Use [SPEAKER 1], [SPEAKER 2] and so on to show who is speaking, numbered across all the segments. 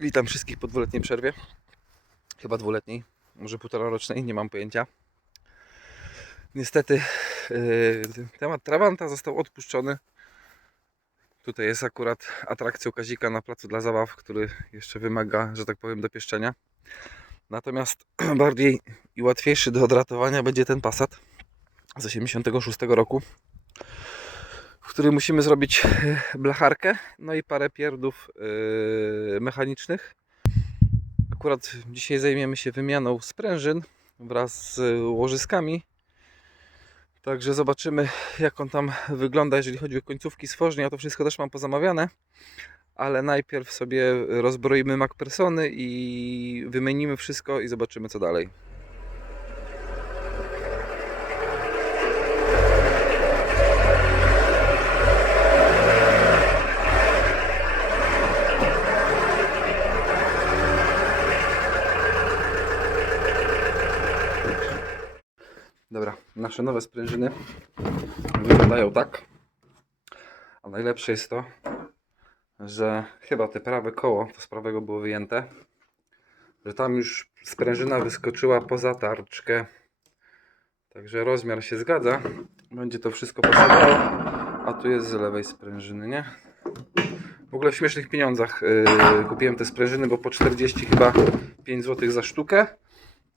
[SPEAKER 1] Witam wszystkich po dwuletniej przerwie. Chyba dwuletniej, może półtora rocznej, nie mam pojęcia. Niestety yy, temat Trabanta został odpuszczony. Tutaj jest akurat atrakcją Kazika na placu dla zabaw, który jeszcze wymaga, że tak powiem, dopieszczenia. Natomiast bardziej i łatwiejszy do odratowania będzie ten Passat z 86 roku, w którym musimy zrobić yy, blacharkę, no i parę pierdów yy, mechanicznych. Akurat dzisiaj zajmiemy się wymianą sprężyn wraz z łożyskami. Także zobaczymy jak on tam wygląda, jeżeli chodzi o końcówki stworzeń. Ja to wszystko też mam pozamawiane. Ale najpierw sobie rozbroimy MacPersony i wymienimy wszystko i zobaczymy co dalej. Nowe sprężyny wyglądają tak. A najlepsze jest to, że chyba te prawe koło, to z prawego było wyjęte, że tam już sprężyna wyskoczyła poza tarczkę. Także rozmiar się zgadza. Będzie to wszystko pasowało. A tu jest z lewej sprężyny, nie? W ogóle w śmiesznych pieniądzach yy, kupiłem te sprężyny, bo po 40 chyba 5 zł za sztukę.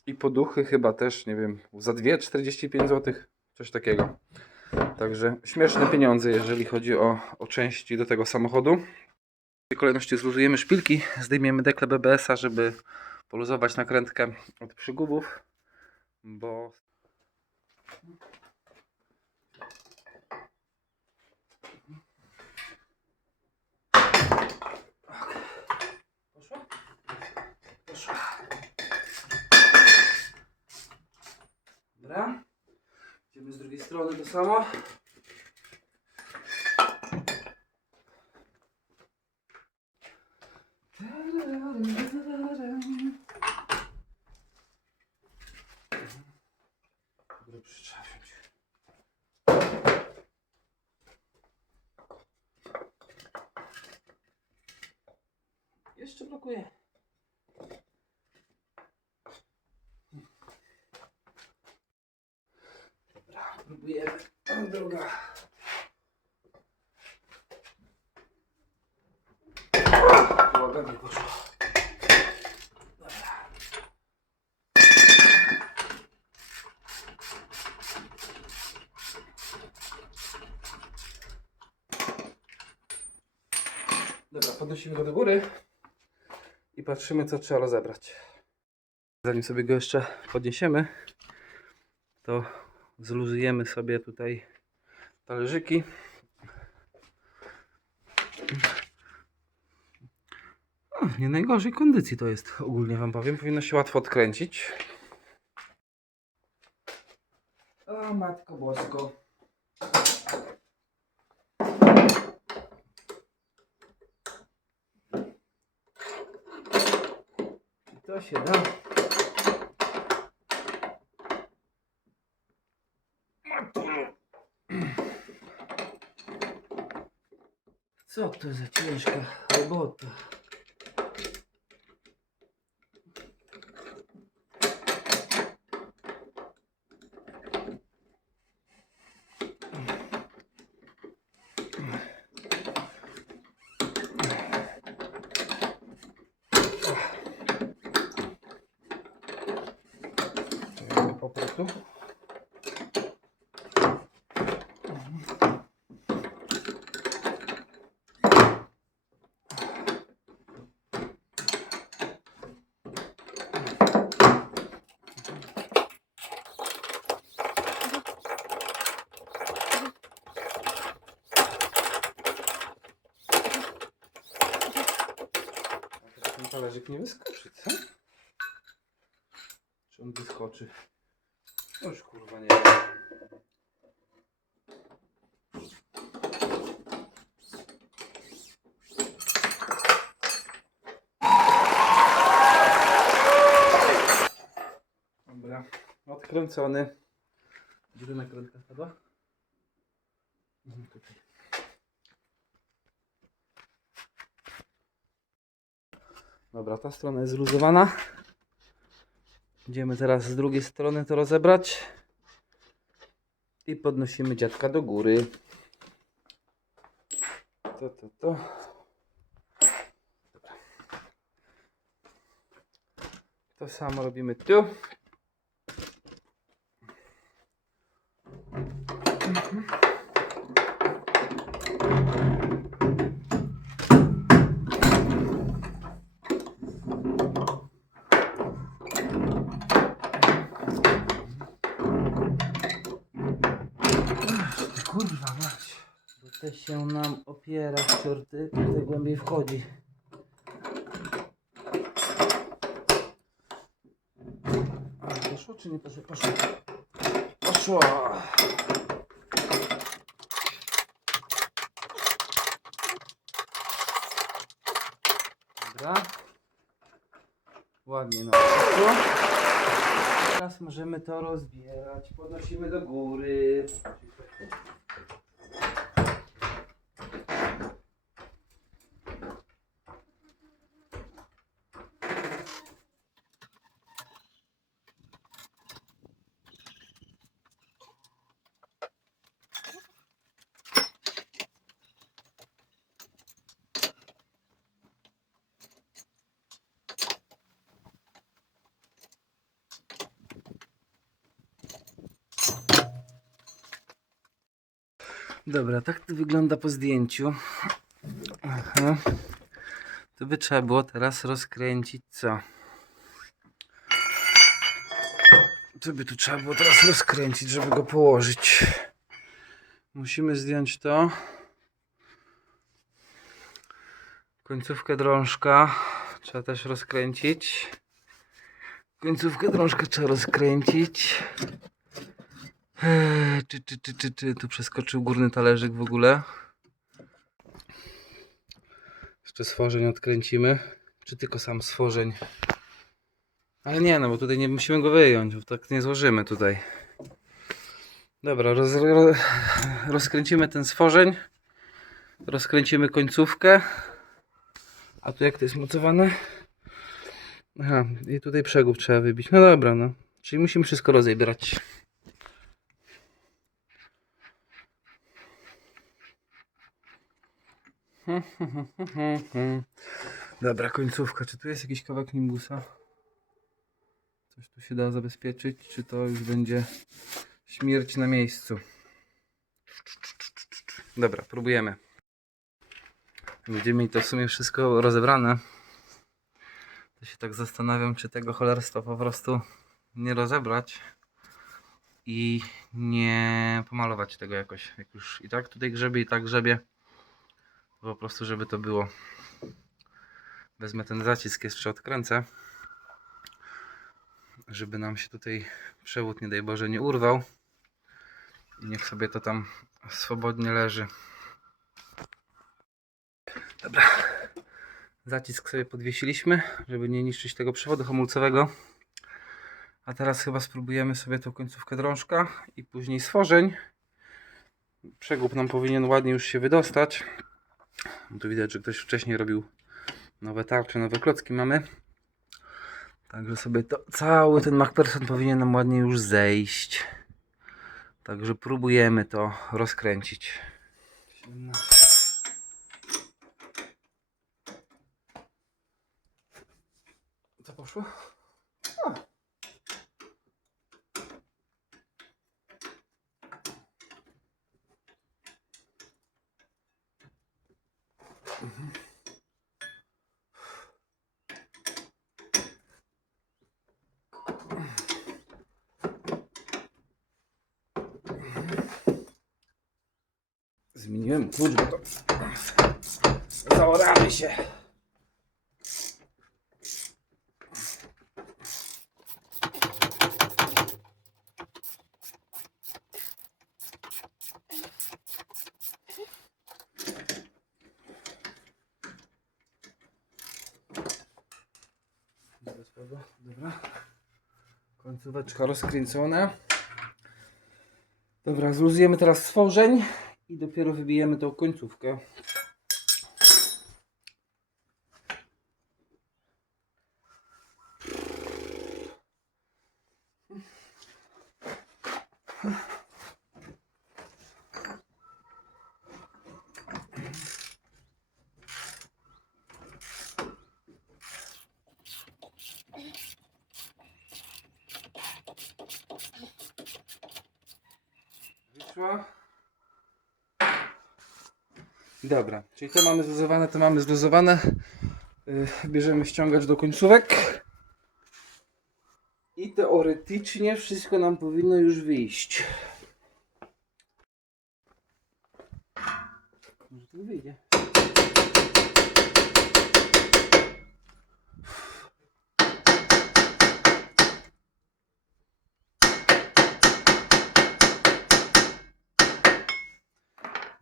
[SPEAKER 1] I poduchy chyba też, nie wiem, za dwie 45 zł, coś takiego. Także śmieszne pieniądze, jeżeli chodzi o, o części do tego samochodu. W tej kolejności zluzujemy szpilki, zdejmiemy dekle BBS-a, żeby poluzować nakrętkę od przygubów, bo Idziemy z drugiej strony to samo. Grubszy trzeba wziąć. Jeszcze blokuje. Dobra, próbujemy. Druga. Łagodnie poszło. Dobra, podnosimy go do góry i patrzymy co trzeba rozebrać. Zanim sobie go jeszcze podniesiemy, to zluzujemy sobie tutaj talerzyki. O, nie najgorzej kondycji to jest ogólnie wam powiem. Powinno się łatwo odkręcić. O matko bosko. To się da? Co to za ciężka robota? Czekaj, po prostu. A talerzyk nie wyskoczy, co? Czy on wyskoczy? No Już kurwa nie wiem. Dobra, odkręcony. Gdzie ta nakrętka spadła? Mhm, Tutaj. Dobra, ta strona jest zluzowana. Idziemy teraz z drugiej strony to rozebrać. I podnosimy dziadka do góry. To, to, to. Dobra. To samo robimy tu. Kurwa mać. Bo te się nam opiera, czorty, tutaj głębiej wchodzi. Poszło czy nie poszło? Poszło. Poszło. Dobra. Ładnie poszło. Teraz możemy to rozbierać. Podnosimy do góry. Dobra, tak to wygląda po zdjęciu. Aha. To by trzeba było teraz rozkręcić co? To by tu trzeba było teraz rozkręcić, żeby go położyć. Musimy zdjąć to. Końcówkę drążka trzeba też rozkręcić. Końcówkę drążka trzeba rozkręcić. Eee, Czy, czy, czy, czy, czy tu przeskoczył górny talerzyk w ogóle? Jeszcze stworzeń odkręcimy. Czy tylko sam stworzeń? Ale nie, no bo tutaj nie musimy go wyjąć, bo tak nie złożymy tutaj. Dobra, roz, ro, rozkręcimy ten stworzeń. Rozkręcimy końcówkę. A tu jak to jest mocowane? Aha, i tutaj przegub trzeba wybić. No dobra, no. Czyli musimy wszystko rozebrać. Dobra, końcówka. Czy tu jest jakiś kawałek nimbusa? Coś tu się da zabezpieczyć? Czy to już będzie śmierć na miejscu? Dobra, próbujemy. Będziemy mieli to w sumie wszystko rozebrane. To się tak zastanawiam, czy tego cholerstwa po prostu nie rozebrać i nie pomalować tego jakoś. Jak już i tak tutaj grzebie, i tak grzebie. Po prostu, żeby to było. Wezmę ten zacisk, jeszcze odkręcę. Żeby nam się tutaj przewód, nie daj Boże, nie urwał. I niech sobie to tam swobodnie leży. Dobra. Zacisk sobie podwiesiliśmy, żeby nie niszczyć tego przewodu hamulcowego. A teraz chyba spróbujemy sobie tą końcówkę drążka i później stworzeń. Przegub nam powinien ładnie już się wydostać. Tu widać, że ktoś wcześniej robił nowe tarcze, nowe klocki mamy. Także sobie to, cały ten MacPherson powinien nam ładnie już zejść. Także próbujemy to rozkręcić. Co poszło? Zmieniłem klucz, bo to zaoramy się. Sprawa. Dobra. Końcóweczka rozkręcona. Dobra, zluzujemy teraz stworzeń i dopiero wybijemy tą końcówkę. Weszła. Dobra, czyli to mamy zluzowane, to mamy zluzowane. Yy, Bierzemy ściągacz do końcówek. I teoretycznie wszystko nam powinno już wyjść. Może to wyjdzie.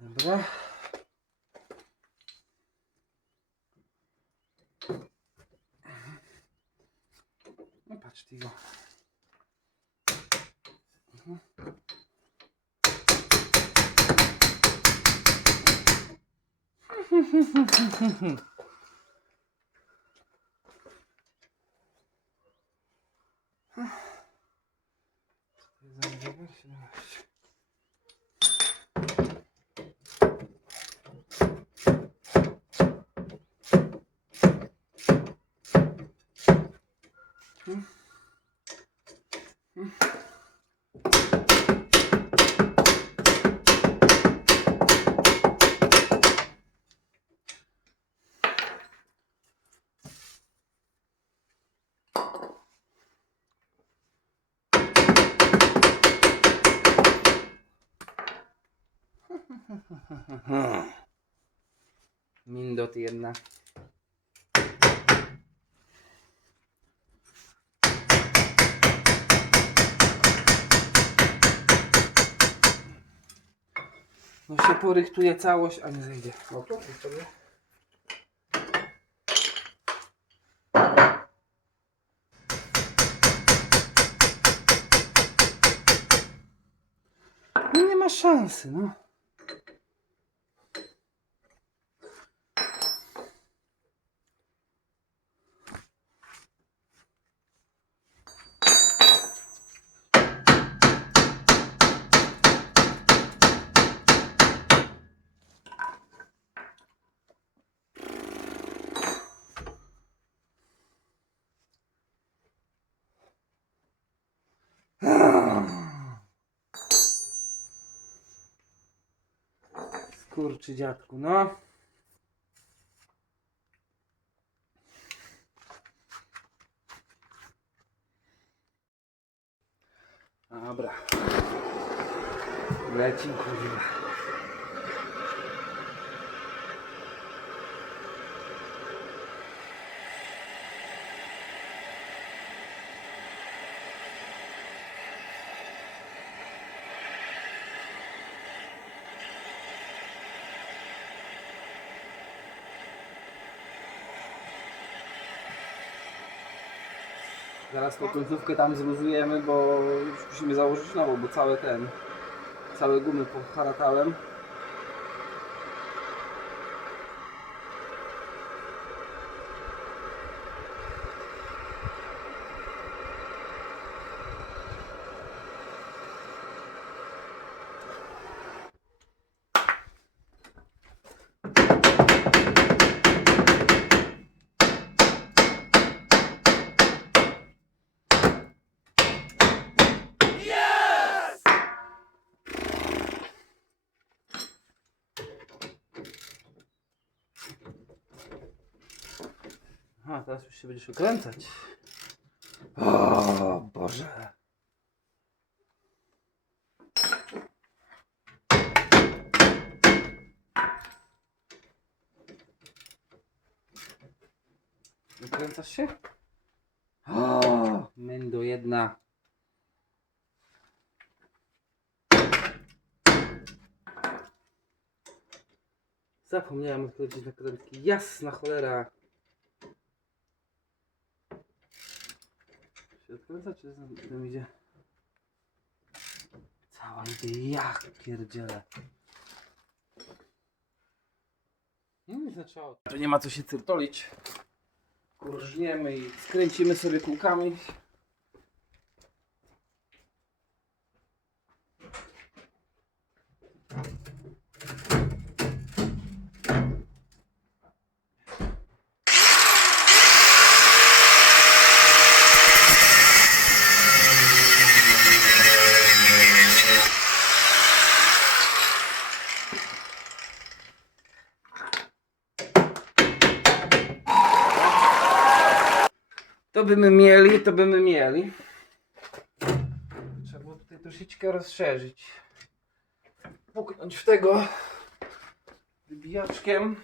[SPEAKER 1] Dobra. No patrz ty go. Mhm. Mindot jedna. No się porychtuje całość, a nie zejdzie. O, to sobie. No nie ma szansy, no. Skurczy dziadku, no. Dobra. Leci kurwa. Zaraz tą końcówkę tam zluzujemy, bo już musimy założyć nową, bo cały ten, całe gumy poharatałem. A, teraz już się będziesz okręcać. O Boże. Okręcasz się? O, Mendo jedna. Zapomniałem odkryć nakrętki. Jasna cholera. Się odkręca, czy z- tam idzie? Cała idzie, jak pierdziele. No i zaczęło. Tu nie ma co się cyrtolić. Kurżniemy i skręcimy sobie kółkami. To by my mieli, to by my mieli. Trzeba było tutaj troszeczkę rozszerzyć. Puknąć w tego wybijaczkiem.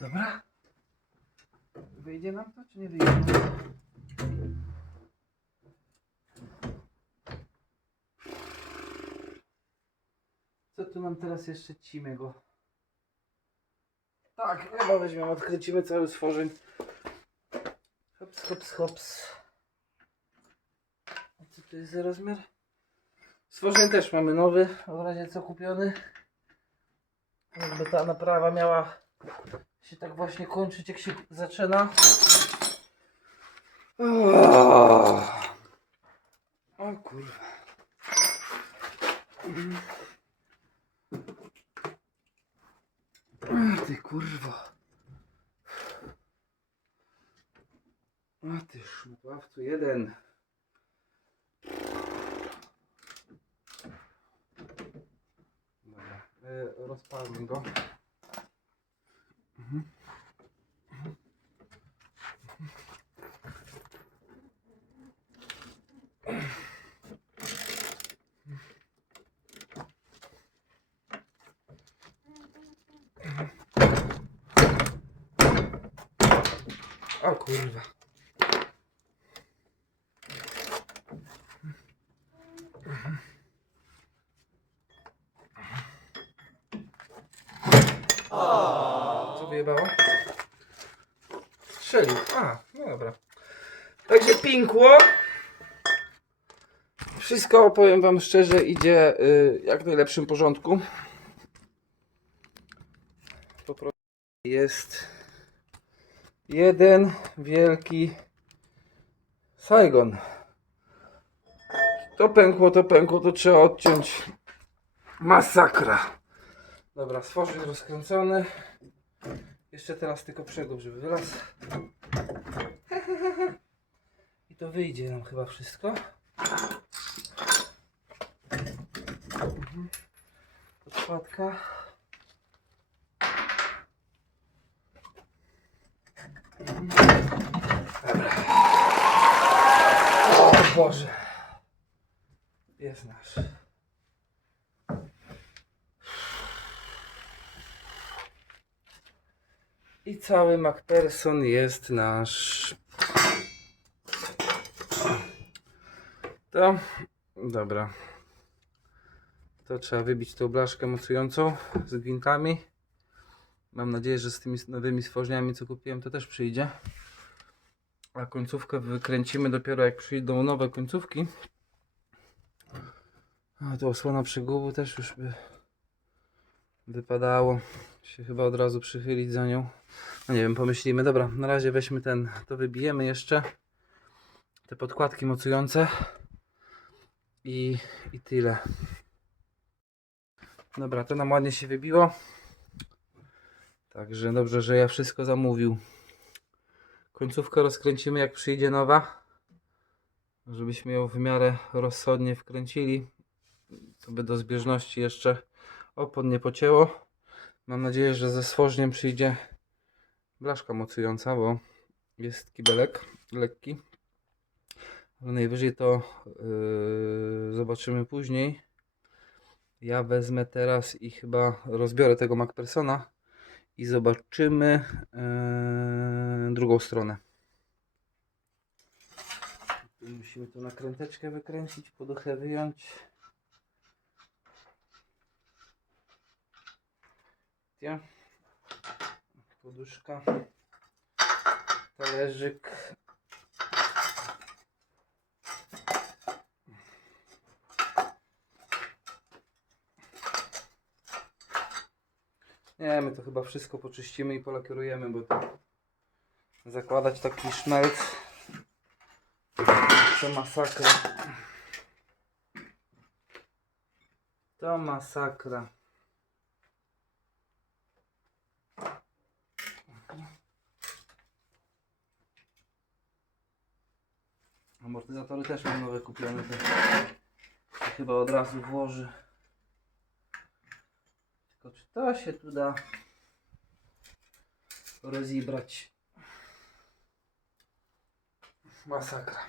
[SPEAKER 1] Dobra. Wyjdzie nam to, czy nie wyjdzie? Co tu nam teraz jeszcze cimy go? Tak, chyba weźmiemy, odkręcimy cały stworzeń. Hops, hops, hops. A co to jest za rozmiar? Stworzeń też mamy nowy, w razie co kupiony. Jakby ta naprawa miała się tak właśnie kończyć, jak się zaczyna. O, o kurwa. A ty kurwa. A ty szmutławcu jeden. Dobra, y, rozpalmy go. Mhm. O kurwa. Co wyjebało? Strzelił. A, no dobra. Także pinkło. Wszystko, powiem Wam szczerze, idzie y, jak w najlepszym porządku. Po prostu jest jeden wielki Saigon. To pękło, to pękło, to trzeba odciąć. Masakra. Dobra, stworzeń rozkręcony. Jeszcze teraz tylko przegub, żeby wylazł. I to wyjdzie nam chyba wszystko. Podkładka. Dobra. O Boże. Jest nasz. I cały MacPherson jest nasz. To dobra. To trzeba wybić tą blaszkę mocującą z gwinkami. Mam nadzieję, że z tymi nowymi stworzeniami, co kupiłem, to też przyjdzie. A końcówkę wykręcimy dopiero jak przyjdą nowe końcówki. A to osłona przegubu też już by wypadało się chyba od razu przychylić za nią. No nie wiem, pomyślimy. Dobra, na razie weźmy ten, to wybijemy jeszcze. Te podkładki mocujące. I, i tyle. Dobra, to nam ładnie się wybiło. Także dobrze, że ja wszystko zamówił. Końcówkę rozkręcimy jak przyjdzie nowa. Żebyśmy ją w miarę rozsądnie wkręcili. Co by do zbieżności jeszcze opon nie pocięło. Mam nadzieję, że ze stworzeniem przyjdzie blaszka mocująca, bo jest kibelek lekki. Ale najwyżej to yy, zobaczymy później. Ja wezmę teraz i chyba rozbiorę tego MacPersona i zobaczymy yy, drugą stronę. Musimy tu nakręteczkę wykręcić, poduchę wyjąć. Ja. Poduszka. Talerzyk. Nie, my to chyba wszystko poczyścimy i polakierujemy, bo to zakładać taki szmelc to masakra. To masakra. Amortyzatory też mam nowe kupione. To, to chyba od razu włoży.
[SPEAKER 2] Tylko czy to się tu da? Masakra.